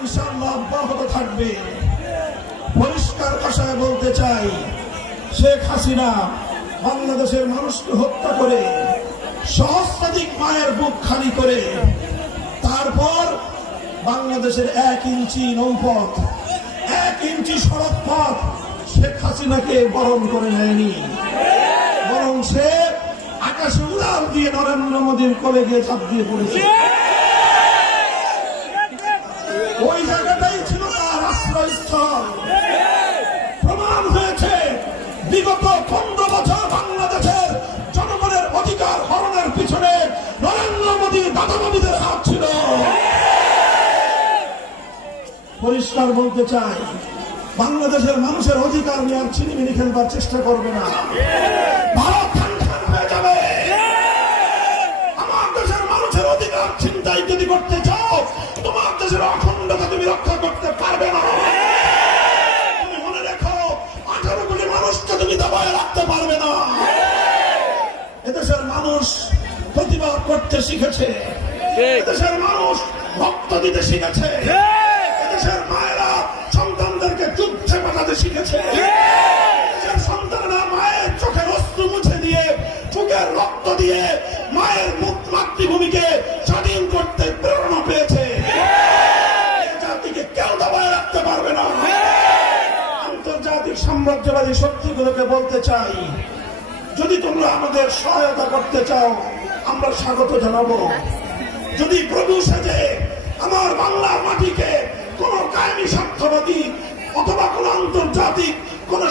ইনশাল্লাহ অব্যাহত থাকবে। পরিষ্কার ভাষায় বলতে চাই, শেখ হাসিনা বাংলাদেশের মানুষকে হত্যা করে, সহস্রাধিক মায়ের বুক খালি করে, তারপর বাংলাদেশের এক ইঞ্চি নৌপথ, এক ইঞ্চি সড়ক পথ শেখ হাসিনাকে বরণ করে নেয়নি। বরং সে আকাশে উড়াল দিয়ে নরেন্দ্র মোদীর কলেজে গিয়ে দিয়ে পড়েছে। পরিষ্কার বলতে চাই বাংলাদেশের মানুষের অধিকার নিয়ে আর ছিনিমিনি খেলবার চেষ্টা করবে না। ভারত খান হয়ে যাবে। আমার দেশের মানুষের অধিকার চিন্তাই যদি করতে চাও তোমার দেশের অখণ্ডতা তুমি রক্ষা করতে পারবে না। তুমি মনে রেখো আঠারো কোটি মানুষকে তুমি দাবায় রাখতে পারবে না। এদেশের মানুষ প্রতিবাদ করতে শিখেছে। এদেশের মানুষ রক্ত দিতে শিখেছে। শিখেছে। সন্তানরা মায়ের চোখের অস্ত্র মুছে দিয়ে চোখের রক্ত দিয়ে মায়ের মুখ মাতৃভূমিকে স্বাধীন করতে প্রেরণা পেয়েছে। জাতিকে কেউ দাবায় রাখতে পারবে না। আন্তর্জাতিক সাম্রাজ্যবাদী শক্তিগুলোকে বলতে চাই যদি তোমরা আমাদের সহায়তা করতে চাও আমরা স্বাগত জানাব। যদি প্রভু সেজে আমার বাংলার মাটিকে কোন কায়েমি স্বার্থবাদী অথবা কোন আন্তর্জাতিক কোন